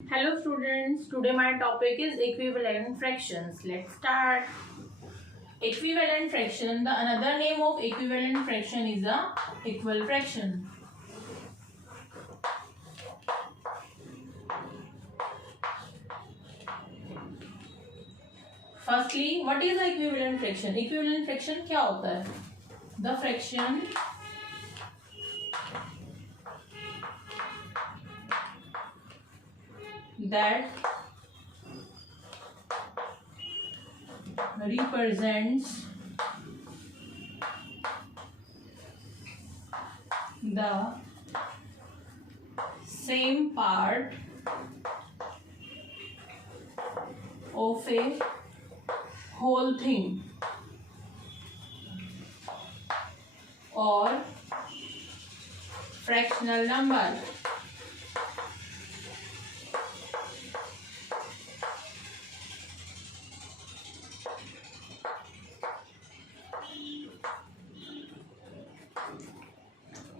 Hello students, today my topic is equivalent fractions. Let's start. Equivalent fraction, the another name of equivalent fraction is a equal fraction. Firstly, what is the equivalent fraction? Equivalent fraction क्या होता है? The fraction that represents the same part of a whole thing or fractional number.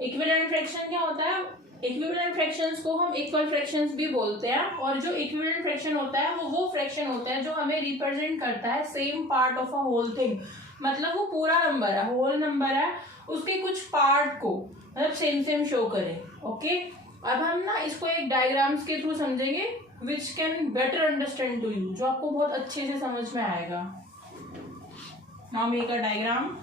Equivalent fraction क्या होता है? Equivalent fractions को हम equal fractions भी बोलते हैं और जो इक्विवेलेंट फ्रैक्शन होता है वो फ्रैक्शन होता है जो हमें रिप्रेजेंट करता है same part of a whole thing. मतलब वो पूरा नंबर है, होल नंबर है, उसके कुछ पार्ट को मतलब सेम शो करें। ओके, अब हम ना इसको एक डायग्राम्स के थ्रू समझेंगे which can better understand to you, जो आपको बहुत अच्छे से समझ में आएगा। Now make a diagram.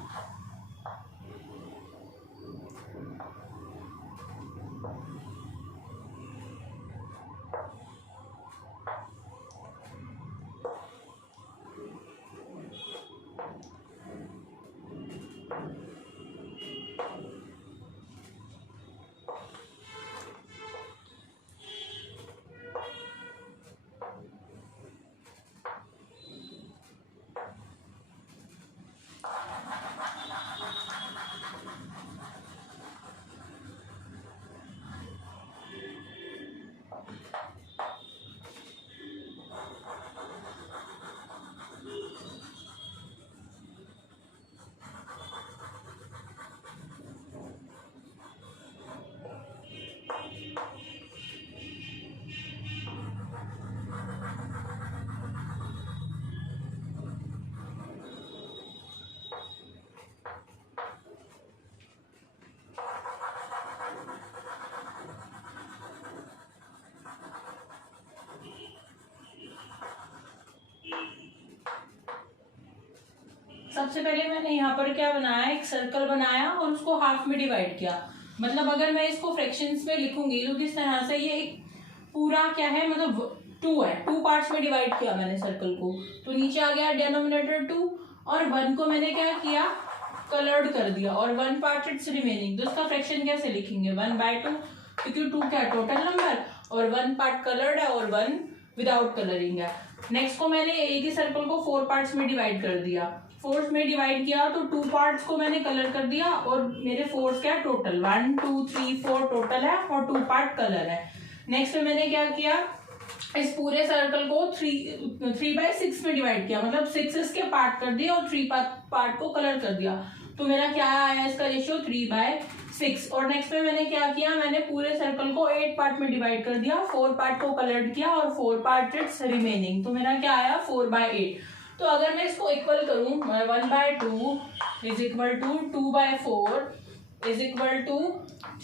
सबसे पहले मैंने यहाँ पर क्या बनाया, एक सर्कल बनाया और उसको हाफ में डिवाइड किया। मतलब अगर मैं इसको फ्रैक्शंस में लिखूंगी तो किस तरह से, ये एक पूरा क्या है, मतलब टू है, टू पार्ट्स में डिवाइड किया मैंने सर्कल को, तो नीचे आ गया डिनोमिनेटर 2 और 1 को मैंने क्या किया, कलर्ड कर दिया और 1 पार्ट इट्स रिमेनिंग। तो इसका फ्रैक्शन कैसे लिखेंगे, 1/2, क्योंकि 2 क्या टोटल नंबर और 1 पार्ट कलर्ड है और 1 विदाउट कलरिंग है। नेक्स्ट को मैंने एक ही सर्कल को 4 पार्ट्स में डिवाइड कर दिया, फोर्स में डिवाइड किया तो 2 पार्ट्स को मैंने कलर कर दिया और मेरे फोर्स क्या है, टोटल 1 2 3 4 टोटल है और 2 पार्ट कलर है। नेक्स्ट में मैंने क्या किया, इस पूरे सर्कल को 3/6 में डिवाइड किया, मतलब 6 इसके पार्ट कर दिए और 3 पार्ट को कलर कर दिया। तो मेरा क्या आया इसका रेशियो 3/6। और नेक्स्ट में मैंने क्या किया, मैंने पूरे सर्कल को 8 पार्ट में डिवाइड कर दिया, 4 पार्ट को कलर किया और 4 पार्ट इट्स रिमेनिंग। तो मेरा क्या आया 4/8। तो अगर मैं इसको इक्वल करूं, 1/2 is equal to 2/4 is equal to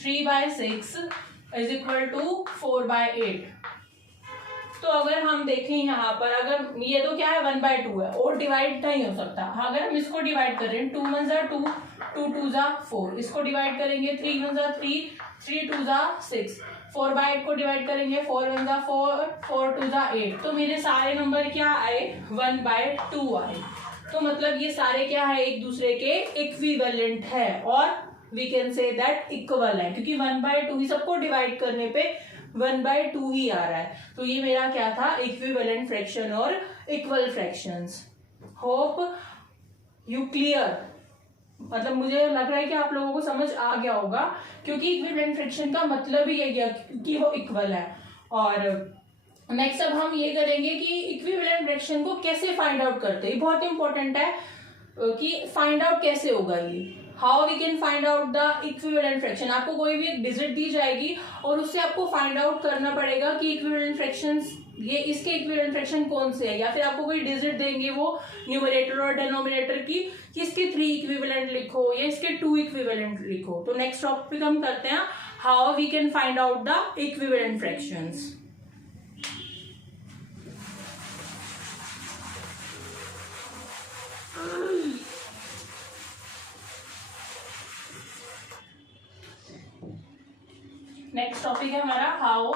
3/6 is equal to 4/8। तो अगर हम देखें यहाँ पर, अगर ये तो क्या है 1/2 है और डिवाइड नहीं हो सकता। अगर हम इसको डिवाइड करें, 2 1 जा 2, 2 2 जा 4, इसको डिवाइड करेंगे 3 1 जा 3, 3 2 जा 6, 4/8 को डिवाइड करेंगे 4 1 जा 4, 4 2 जा 8। तो मेरे सारे नंबर क्या आए, 1/2 आए। तो मतलब ये सारे क्या है, एक दूसरे के इक्विवेलेंट है और we can say that equal है, क्योंकि 1/2 ही सबको डिवाइड करने पे 1/2 ही आ रहा है। तो ये मेरा क्या था, इक्विवेलेंट फ्रैक्शन और equal fractions. Hope you clear, मतलब मुझे लग रहा है कि आप लोगों को समझ आ गया होगा, क्योंकि इक्विवेलेंट फ्रैक्शन का मतलब ही यही है कि वो इक्वल है। और नेक्स्ट अब हम ये करेंगे कि इक्विवेलेंट फ्रैक्शन को कैसे फाइंड आउट करते हैं। बहुत इंपॉर्टेंट है कि फाइंड आउट कैसे होगा ये। How we can find out the equivalent fraction. आपको कोई भी एक डिजिट दी जाएगी और उससे आपको फाइंड आउट करना पड़ेगा कि इक्विवेलेंट फ्रैक्शंस, ये इसके इक्विवेलेंट फ्रैक्शन कौन से है, या फिर आपको कोई डिजिट देंगे वो न्यूमरेटर और डिनोमिनेटर की, कि इसके 3 इक्विवेलेंट लिखो या इसके 2 इक्विवेलेंट लिखो। तो नेक्स्ट टॉपिक हम करते हैं how we can find out the equivalent fractions. Next topic है हमारा how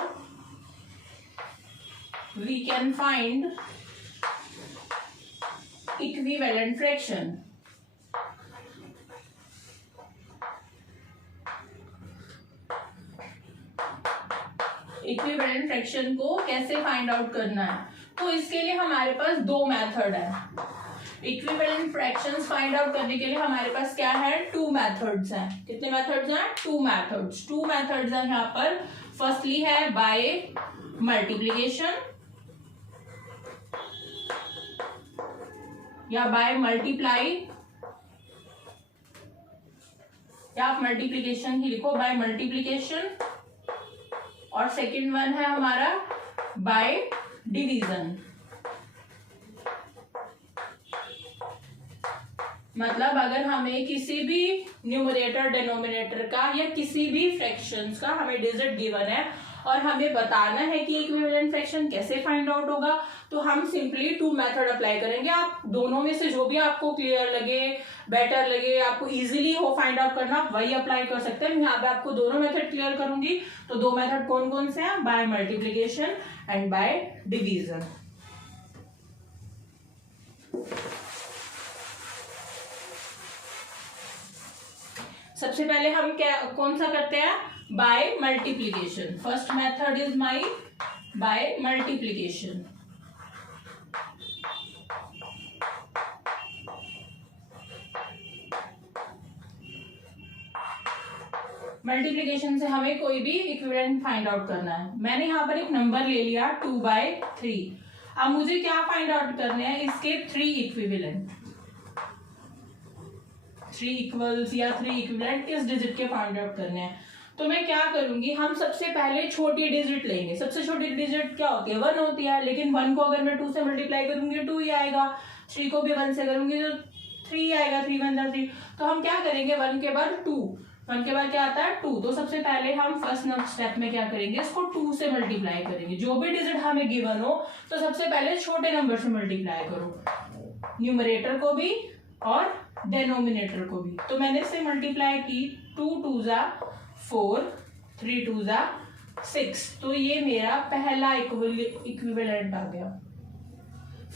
we can find equivalent fraction. Equivalent fraction को कैसे फाइंड आउट करना है, तो इसके लिए हमारे पास 2 मेथड है। इक्विवेलेंट फ्रैक्शंस फाइंड आउट करने के लिए हमारे पास क्या है, 2 मेथड्स हैं। कितने मेथड्स हैं, 2 मेथड्स। 2 मेथड्स हैं यहाँ पर। फर्स्टली है बाय मल्टीप्लिकेशन या बाय मल्टीप्लाई, या आप मल्टीप्लिकेशन ही लिखो, बाय मल्टीप्लिकेशन। और सेकंड वन है हमारा बाय डिवीजन। मतलब अगर हमें किसी भी न्यूमरेटर डिनोमिनेटर का या किसी भी फ्रैक्शंस का हमें डिजिट गिवन है और हमें बताना है कि इक्विवेलेंट फ्रैक्शन कैसे फाइंड आउट होगा, तो हम सिंपली 2 मेथड अप्लाई करेंगे। आप दोनों में से जो भी आपको क्लियर लगे, बेटर लगे, आपको इजीली हो फाइंड आउट करना, वही अप्लाई कर सकते हैं। यहाँ पे आपको दोनों मेथड क्लियर करूंगी। तो 2 मेथड कौन कौन से हैं, by multiplication and by division. सबसे पहले हम क्या कौन सा करते हैं, by multiplication. First method is my by multiplication. Multiplication से हमें कोई भी इक्विवेलेंट फाइंड आउट करना है। मैंने यहाँ पर एक नंबर ले लिया 2/3। अब मुझे क्या फाइंड आउट करने हैं, इसके 3 इक्विवेलेंट, 3 इक्वल्स या 3 इक्विवेलेंट इस डिजिट के फाइंड आउट करने हैं। तो मैं क्या करूंगी, हम सबसे पहले छोटी डिजिट लेंगे। सबसे छोटी डिजिट क्या होती है, 1 होती है। लेकिन 1 को अगर मैं 2 से मल्टीप्लाई करूंगी 2 ही आएगा, 3 को भी 1 से करूंगी तो 3 आएगा, 3 1 जा 3। तो हम क्या करेंगे, 1 के बाद 2, 1 के बाद क्या आता है 2। तो सबसे पहले हम फर्स्ट स्टेप में क्या करेंगे, इसको 2 से मल्टीप्लाई करेंगे। जो भी डिजिट हमें गिवन हो तो सबसे पहले छोटे नंबर से मल्टीप्लाई करो, न्यूमरेटर को भी और डिनोमिनेटर को भी। तो मैंने इससे मल्टीप्लाई की, 2 2 जा 4, 3 2 जा 6। तो ये मेरा पहला इक्विवेलेंट आ गया।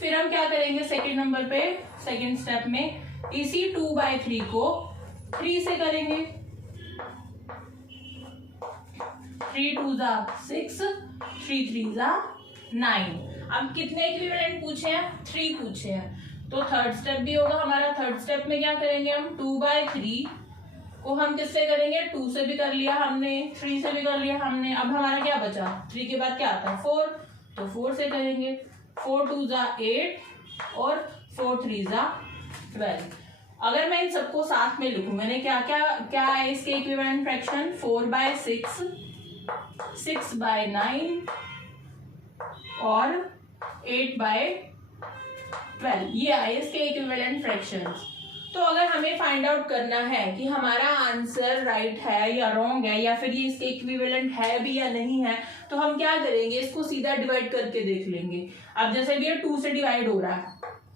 फिर हम क्या करेंगे, सेकंड नंबर पे, सेकंड स्टेप में इसी 2/3 को 3 से करेंगे। 3 2 जा 6, 3 3 जा 9। अब कितने इक्विवेलेंट पूछे हैं, 3 पूछे हैं। तो थर्ड स्टेप भी होगा हमारा। थर्ड स्टेप में क्या करेंगे, हम 2/3 को हम किससे करेंगे, 2 से भी कर लिया हमने, 3 से भी कर लिया हमने। अब हमारा क्या बचा, 3 के बाद क्या आता है 4, तो 4 से करेंगे। 4 2 जा 8 और 4 3 जा 12। अगर मैं इन सबको साथ में लिखूं, मैंने क्या क्या क्या है इसके इक्विवेलेंट फ्रैक्शन, 4/6, 6/9 और 8/12। ये आए इसके इक्विवेलेंट फ्रैक्शंस। तो अगर हमें फाइंड आउट करना है कि हमारा आंसर राइट है या रॉन्ग है, या फिर ये इसके इक्विवेलेंट है भी या नहीं है, तो हम क्या करेंगे, इसको सीधा डिवाइड करके देख लेंगे। अब जैसे भी ये 2 से डिवाइड हो रहा है,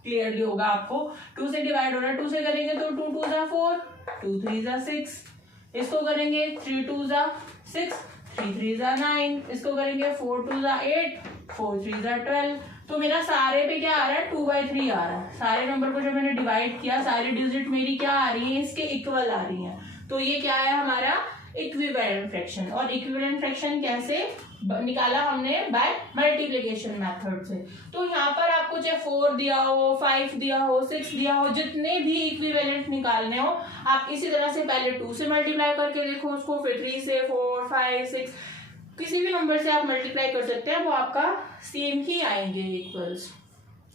क्लियरली होगा आपको, 2 से डिवाइड हो रहा है, 2 से करेंगे तो 2 2 जा 4, 2 3 जा 6। इसको करेंगे 3 2 जा 6, 3 3 जा 9। इसको करेंगे 4 2 जा 8, 4 3 जा 12। तो मेरा सारे पे क्या आ रहा है, 2/3 आ रहा है। सारे नंबर को जो मैंने डिवाइड किया, सारी डिजिट मेरी क्या आ रही है, इसके इक्वल आ रही है। तो ये क्या है हमारा इक्विवेलेंट फ्रैक्शन। और इक्विवेलेंट फ्रैक्शन कैसे निकाला हमने, बाय मल्टीप्लिकेशन मेथड से। तो यहाँ पर आपको चाहे 4 दिया हो, 5 दिया हो, 6 दिया हो, जितने भी इक्विवेलेंट निकालने हो, आप इसी तरह से पहले 2 से मल्टीप्लाई करके देखो उसको, फिर 3 से, 4 5 6, किसी भी नंबर से आप मल्टीप्लाई कर सकते हैं, वो आपका सेम ही आएंगे इक्वल्स।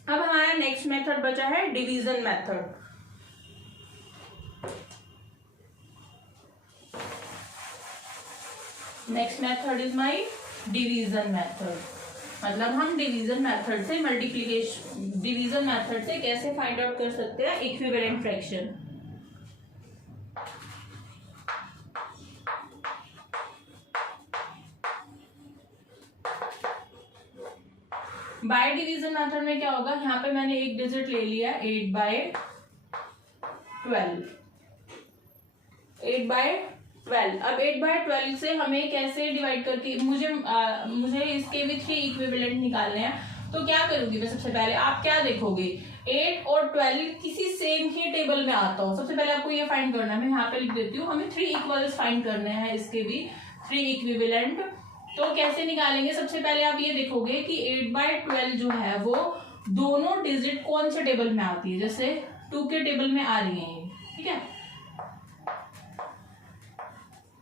अब हमारा नेक्स्ट मेथड बचा है division method. Next method is my division method. मतलब हम डिवीजन मेथड से डिवीजन मेथड से कैसे फाइंड आउट कर सकते हैं equivalent fraction. By division method में क्या होगा, यहाँ पे मैंने एक डिजिट ले लिया 8/12। 8/12। अब 8/12 से हमें कैसे डिवाइड करके मुझे इसके भी 3 इक्विवेलेंट निकालने हैं। तो क्या करूंगी मैं, सबसे पहले आप क्या देखोगे 8 और 12 किसी सेम ही टेबल में आता हो। सबसे पहले आपको ये फाइंड करना है, मैं यहाँ पे लिख देती हूँ, हमें 3 इक्वल्स फाइंड करने हैं, इसके भी 3 इक्विवेलेंट। तो कैसे निकालेंगे, सबसे पहले आप ये देखोगे कि 8/12 जो है वो दोनों डिजिट कौन से टेबल में आती है। जैसे 2 के टेबल में आ रही है, ठीक है,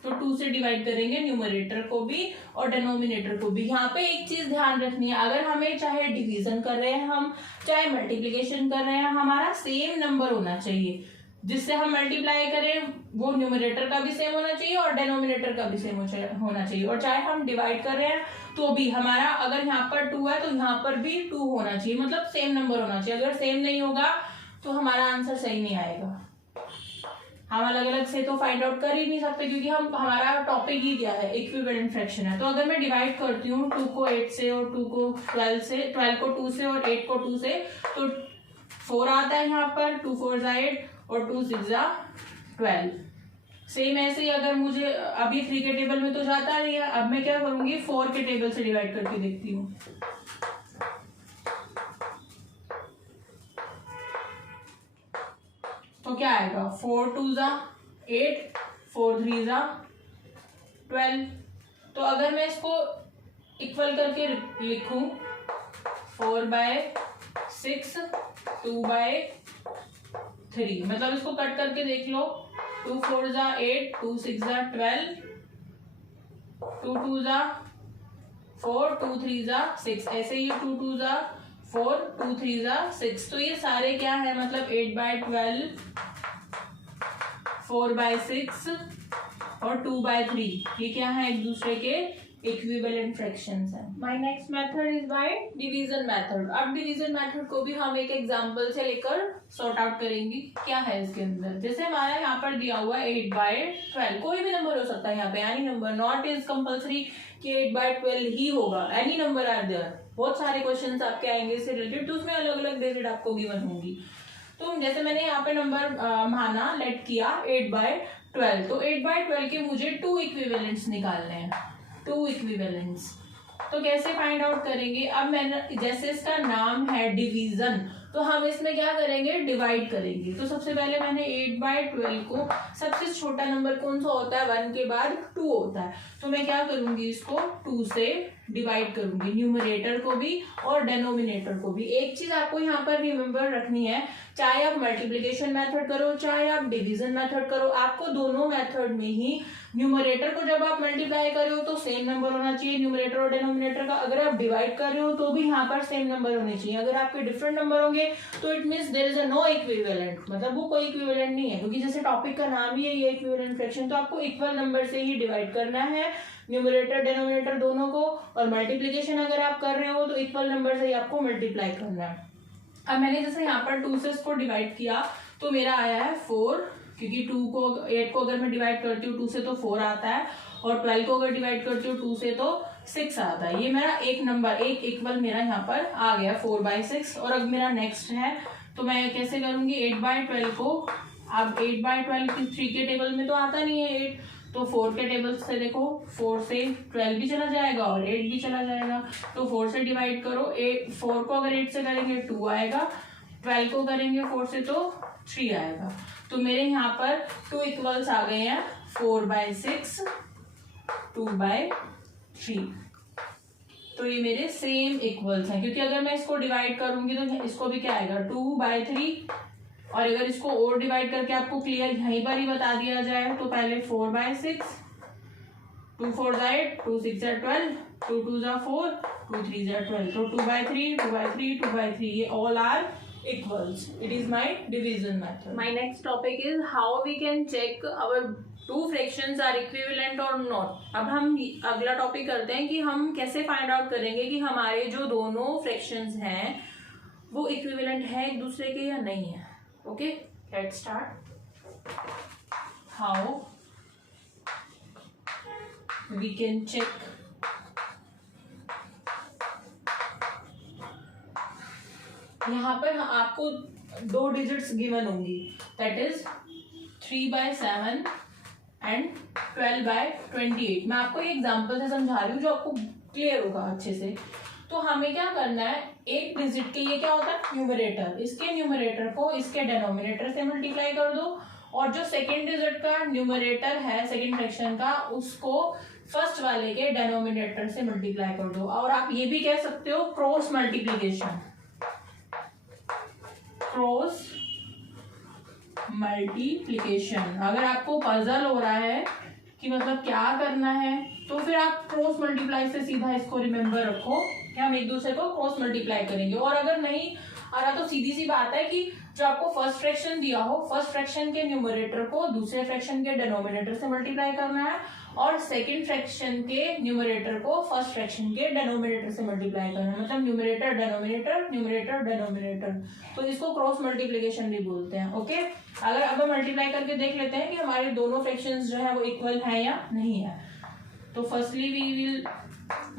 तो 2 से डिवाइड करेंगे न्यूमरेटर को भी और डिनोमिनेटर को भी। यहाँ पे एक चीज ध्यान रखनी है, अगर हमें चाहे डिवीजन कर रहे हैं हम, चाहे मल्टीप्लिकेशन कर रहे हैं, हमारा सेम नंबर होना चाहिए। जिससे हम मल्टीप्लाई करें वो न्यूमरेटर का भी सेम होना चाहिए और डिनोमिनेटर का भी सेम होना चाहिए। और चाहे हम डिवाइड कर रहे हैं तो भी हमारा, अगर यहाँ पर 2 है तो यहाँ पर भी 2 होना चाहिए, मतलब सेम नंबर होना चाहिए। अगर सेम नहीं होगा तो हमारा आंसर सही नहीं आएगा। हम अलग अलग से तो फाइंड आउट कर ही नहीं सकते, क्योंकि हमारा टॉपिक ही क्या है, इक्विवेलेंट फ्रैक्शन है। तो अगर मैं डिवाइड करती हूँ 2 को 8 से और 2 को 12 से, 12 को 2 से और 8 को 2 से, तो 4 आता है यहाँ पर, 2 4 8 और 2 6 12। सेम ऐसे ही अगर मुझे अभी 3 के टेबल में तो जाता नहीं है, अब मैं क्या करूंगी 4 के टेबल से डिवाइड करके देखती हूँ। तो क्या आएगा, 4 2 8, 4 3 12। तो अगर मैं इसको इक्वल करके लिखूं 4/6 2/3, मतलब इसको कट करके देख लो, 2 4 8, 2 6 12, 2 2 4, 2 3 6, ऐसे ही 2 2 4, 2 3 6। तो ये सारे क्या है, मतलब 8/12, 4/6 और 2/3, ये क्या है, एक दूसरे के इक्विवेलेंट फ्रैक्शंस हैं। My next method is by division method. अब डिवीजन मेथड को भी हम एक एग्जांपल से लेकर सॉर्ट आउट करेंगे क्या है इसके अंदर। जैसे हमारा यहाँ पर दिया हुआ है 8/12, कोई भी नंबर हो सकता है यहाँ पे, any number, not is compulsory कि 8/12 ही होगा, एनी नंबर आर देयर। बहुत सारे क्वेश्चंस आपके आएंगे इससे रिलेटेड, तो उसमें अलग अलग डिजिट आपको गिवन होंगी। तो जैसे मैंने यहाँ पे नंबर माना, लेट किया 8/12, तो 8/12 के मुझे 2 इक्विवेलेंट्स निकालने हैं, 2 इक्विवेलेंट्स। तो कैसे फाइंड आउट करेंगे, अब मैंने जैसे इसका नाम है डिवीजन, तो हम इसमें क्या करेंगे, डिवाइड करेंगे। तो सबसे पहले मैंने 8/12 को, सबसे छोटा नंबर कौन सा होता है, 1 के बाद 2 होता है, तो मैं क्या करूंगी, इसको 2 से डिवाइड करूंगी, न्यूमरेटर को भी और डिनोमिनेटर को भी। एक चीज आपको यहाँ पर रिमेम्बर रखनी है, चाहे आप मल्टीप्लिकेशन मेथड करो चाहे आप डिवीजन मेथड करो, आपको दोनों मेथड में ही न्यूमरेटर को जब आप मल्टीप्लाई कर रहे हो तो सेम नंबर होना चाहिए न्यूमरेटर और डिनोमिनेटर का। अगर आप डिवाइड कर रहे हो तो भी यहाँ पर सेम नंबर होने चाहिए। अगर आपके डिफरेंट नंबर होंगे तो it means there is a no equivalent, मतलब वो कोई इक्विवेलेंट नहीं है, क्योंकि जैसे टॉपिक का नाम ही है ये इक्विवेलेंट फ्रैक्शन। तो आपको इक्वल नंबर से ही डिवाइड करना है न्यूमरेटर डिनोमिनेटर दोनों को, और मल्टीप्लिकेशन अगर आप कर रहे हो तो इक्वल नंबर से ही आपको मल्टीप्लाई करना है। अब मैंने जैसे यहाँ पर 2 से इसको डिवाइड किया तो मेरा आया है 4, क्योंकि 8 को अगर मैं डिवाइड करती हूँ 2 से तो 4 आता है, और 12 को अगर डिवाइड करती हूँ 2 से तो 6 आता है। ये मेरा एक नंबर, एक इक्वल मेरा यहाँ पर आ गया 4/6। और अब मेरा नेक्स्ट है, तो मैं कैसे करूंगी 8/12 को, अब 8/12 3 के टेबल में तो आता नहीं है 8, तो 4 के टेबल से देखो 4 से 12 भी चला जाएगा और 8 भी चला जाएगा, तो 4 से डिवाइड करो, 4 को अगर 8 से करेंगे 2 आएगा, 12 को करेंगे 4 से तो 3 आएगा। तो मेरे यहाँ पर 2 इक्वल्स आ गए हैं, 4/6, 2/3। तो ये मेरे सेम इक्वल्स हैं, क्योंकि अगर मैं इसको डिवाइड करूंगी तो इसको भी क्या आएगा 2/3, और अगर इसको और डिवाइड करके आपको क्लियर यहीं पर ही बता दिया जाए तो पहले 4/6, 2 4 8, 2 6 12, 2 2 4, 2 3 12, तो 2/3, 2/3, 2/3, ये all are equals. It is my division method. My next topic is how we can check our two fractions are equivalent और नॉट। अब हम अगला टॉपिक करते हैं कि हम कैसे फाइंड आउट करेंगे कि हमारे जो दोनों फ्रैक्शंस हैं वो इक्विवेलेंट है एक दूसरे के या नहीं है। Okay, let's start. How we can check यहाँ पर आपको 2 डिजिट्स गिवन होंगी, दैट इज 3/7 एंड 12/28। मैं आपको ये एग्जांपल से समझा रही हूँ जो आपको क्लियर होगा अच्छे से। तो हमें क्या करना है, एक डिजिट के ये क्या होता है न्यूमरेटर, इसके न्यूमरेटर को इसके डिनोमिनेटर से मल्टीप्लाई कर दो, और जो सेकेंड डिजिट का न्यूमरेटर है सेकेंड फ्रैक्शन का उसको फर्स्ट वाले के डिनोमिनेटर से मल्टीप्लाई कर दो। और आप ये भी कह सकते हो क्रॉस मल्टीप्लीकेशन, क्रॉस मल्टीप्लिकेशन। अगर आपको पजल हो रहा है कि मतलब क्या करना है तो फिर आप क्रॉस मल्टीप्लाई से सीधा इसको रिमेंबर रखो कि हम एक दूसरे को क्रॉस मल्टीप्लाई करेंगे। और अगर नहीं आ रहा तो सीधी सी बात है कि जो आपको फर्स्ट फ्रैक्शन दिया हो फर्स्ट फ्रैक्शन के न्यूमरेटर को दूसरे फ्रैक्शन के डिनोमिनेटर से मल्टीप्लाई करना है, और सेकेंड फ्रैक्शन के न्यूमरेटर को फर्स्ट फ्रैक्शन के डिनोमिनेटर से मल्टीप्लाई करना है। मतलब न्यूमरेटर डिनोमिनेटर न्यूमरेटर डिनोमिनेटर, तो इसको क्रॉस मल्टीप्लिकेशन भी बोलते हैं। ओके, अगर अब हम मल्टीप्लाई करके देख लेते हैं कि हमारे दोनों फ्रैक्शंस जो है वो इक्वल है या नहीं है। तो firstly we will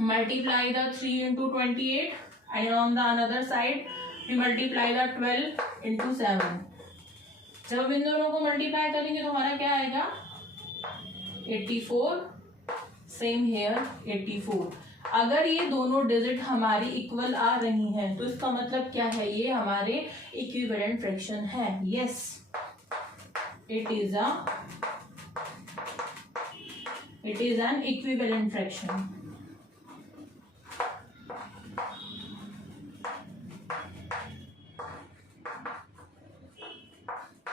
multiply the 3 into 28 and on the another side we multiply the 12 into 7। जब हम इन दोनों को मल्टीप्लाई करेंगे तो हमारा क्या आएगा 84, सेम हेयर 84। अगर ये दोनों डिजिट हमारी इक्वल आ रही हैं तो इसका मतलब क्या है, ये हमारे इक्विवेलेंट फ्रैक्शन है। Yes, it is an equivalent fraction.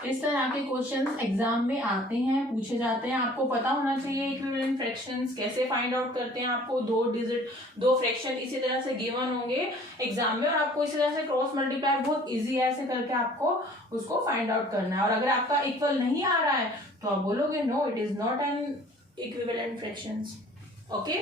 इस तरह के क्वेश्चंस एग्जाम में आते हैं, पूछे जाते हैं। आपको पता होना चाहिए इक्विवेलेंट फ्रैक्शंस कैसे फाइंड आउट करते हैं। आपको 2 फ्रैक्शन इसी तरह से गिवन होंगे एग्जाम में, और आपको इसी तरह से क्रॉस मल्टीप्लाई बहुत इजी है, ऐसे करके आपको उसको फाइंड आउट करना है। और अगर आपका इक्वल नहीं आ रहा है तो आप बोलोगे no, it is not an equivalent fractions. Okay.